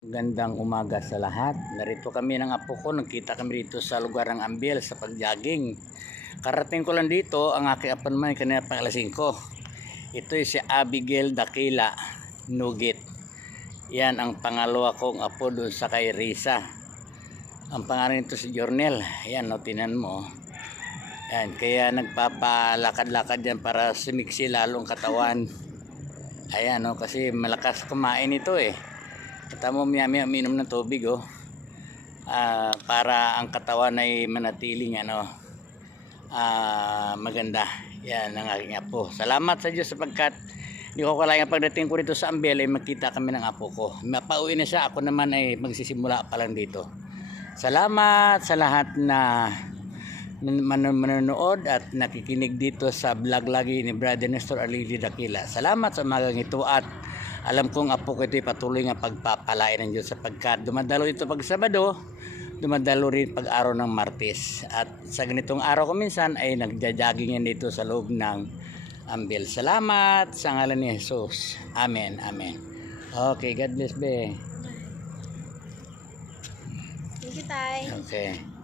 Gandang umaga sa lahat. Narito kami ng apo ko. Nagkita kami dito sa lugar ng Ambil sa pag-jogging. Karating ko lang dito, ang aking apo naman kanina pang alas 5. Ito si Abigail Dakila Nugit. Yan ang pangalawa kong apo doon sa kay Risa. Ang pangalan nito si Jornel. Yan, no, tinan mo. Yan, kaya nagpapalakad-lakad yan para sumiksi lalong katawan. Ayan, no, kasi malakas kumain ito eh. Kita mo maya-maya uminom ng tubig para ang katawan ay manatiling maganda. Yan ang aking apo. Salamat sa Diyos sapagkat hindi ko kailangan pagdating ko dito sa Ambel ay magkita kami ng apo ko. Mapauwi na siya, ako naman ay magsisimula pa lang dito. Salamat sa lahat na manonood at nakikinig dito sa vlog lagi ni Brother Nestor Alili Dakila. Salamat sa magang ito at alam kong apo ko ito'y patuloy nga pagpapalain ng Diyos sapagkat dumadalo ito pag Sabado, dumadalo rin pag araw ng Martes. At sa ganitong araw ko minsan ay nagja-jogging yan dito sa loob ng Ambil. Salamat sa ngalan ni Jesus. Amen. Amen. Okay, God bless be. Thank you, Tay. Okay.